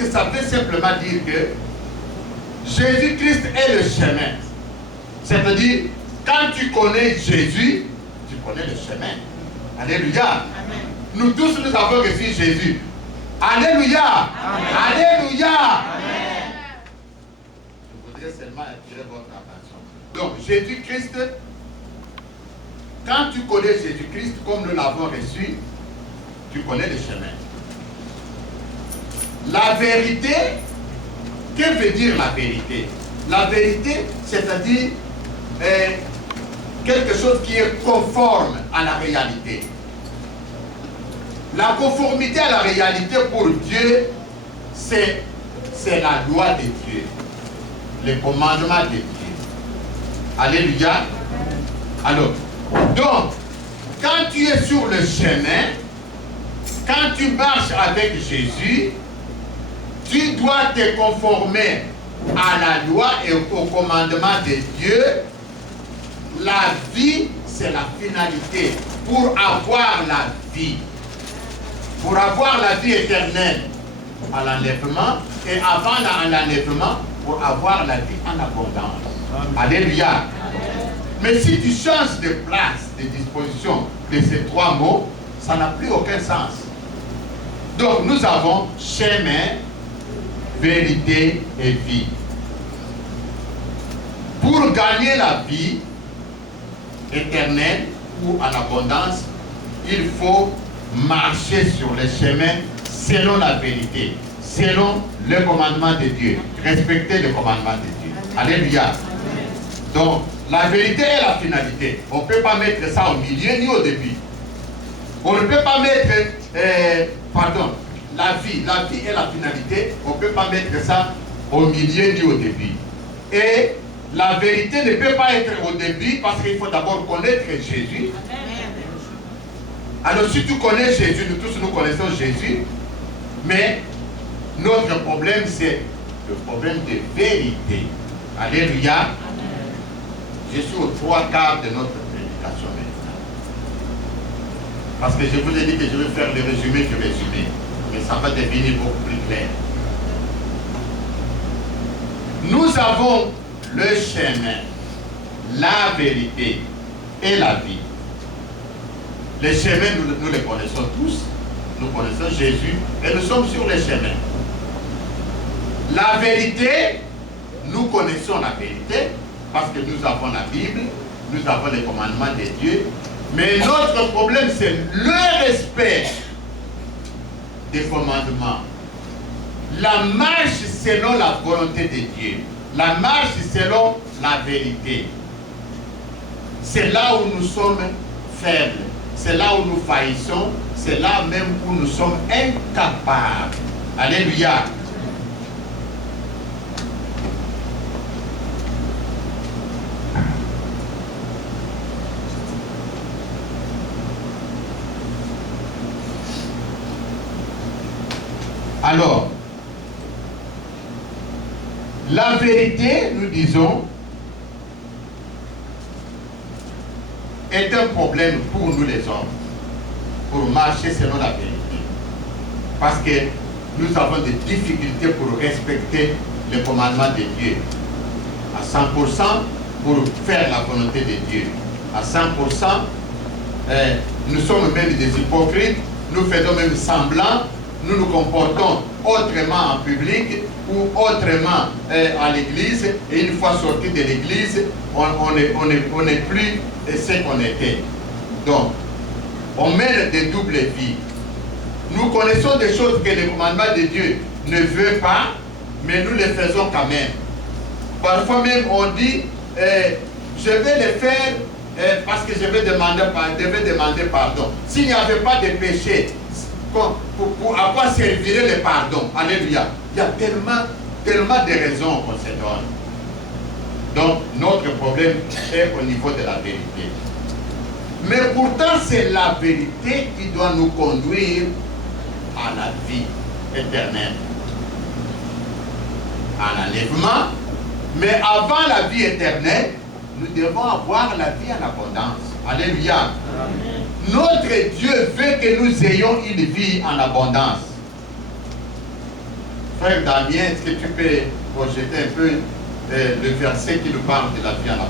que ça veut simplement dire que Jésus-Christ est le chemin. C'est-à-dire, quand tu connais Jésus, tu connais le chemin. Alléluia. Amen. Nous tous, nous avons reçu Jésus. Alléluia. Amen. Alléluia. Amen. Je voudrais seulement attirer votre attention. Donc, Jésus-Christ, quand tu connais Jésus-Christ, comme nous l'avons reçu, tu connais le chemin. La vérité, que veut dire la vérité? La vérité, c'est-à-dire quelque chose qui est conforme à la réalité. La conformité à la réalité pour Dieu, c'est la loi de Dieu, les commandements de Dieu. Alléluia. Alors, donc, quand tu es sur le chemin, quand tu marches avec Jésus, tu dois te conformer à la loi et au commandement de Dieu. La vie, c'est la finalité. Pour avoir la vie. Pour avoir la vie éternelle à l'enlèvement et avant l'enlèvement, pour avoir la vie en abondance. Alléluia. Mais si tu changes de place, de disposition de ces trois mots, ça n'a plus aucun sens. Donc nous avons chemin, vérité et vie. Pour gagner la vie éternelle ou en abondance, il faut marcher sur le chemin selon la vérité, selon le commandement de Dieu, respecter le commandement de Dieu. Alléluia. Donc, la vérité est la finalité. On ne peut pas mettre ça au milieu ni au début. On ne peut pas mettre, la vie est la finalité. On ne peut pas mettre ça au milieu ni au début. Et la vérité ne peut pas être au début parce qu'il faut d'abord connaître Jésus. Alors si tu connais Jésus, nous tous nous connaissons Jésus, mais notre problème c'est le problème de vérité. Alléluia. Je suis aux 3/4 de notre prédication maintenant. Parce que je vous ai dit que je vais faire le résumé du résumé, mais ça va devenir beaucoup plus clair. Nous avons le chemin, la vérité et la vie. Les chemins, nous les connaissons tous. Nous connaissons Jésus et nous sommes sur les chemins. La vérité, nous connaissons la vérité parce que nous avons la Bible, nous avons les commandements de Dieu. Mais notre problème, c'est le respect des commandements. La marche selon la volonté de Dieu. La marche selon la vérité. C'est là où nous sommes faibles. C'est là où nous faillissons. C'est là même où nous sommes incapables. Alléluia. Alors, la vérité, nous disons, est un problème pour nous les hommes, pour marcher selon la vérité. Parce que nous avons des difficultés pour respecter les commandements de Dieu. À 100% pour faire la volonté de Dieu. À 100%, nous sommes même des hypocrites, nous faisons même semblant, nous nous comportons autrement en public ou autrement à l'église, et une fois sortis de l'église, on n'est plus ce qu'on était. Donc, on mène des doubles vies. Nous connaissons des choses que le commandement de Dieu ne veut pas, mais nous les faisons quand même. Parfois même on dit, je vais les faire parce que je vais demander pardon. S'il n'y avait pas de péché, à quoi servirait le pardon? Alléluia. Il y a tellement de raisons qu'on se donne. Donc, notre problème est au niveau de la vérité. Mais pourtant, c'est la vérité qui doit nous conduire à la vie éternelle. À l'enlèvement. Mais avant la vie éternelle, nous devons avoir la vie en abondance. Alléluia. Amen. Notre Dieu veut que nous ayons une vie en abondance. Frère Damien, est-ce que tu peux projeter un peu le verset qui nous parle de la vie en Afrique?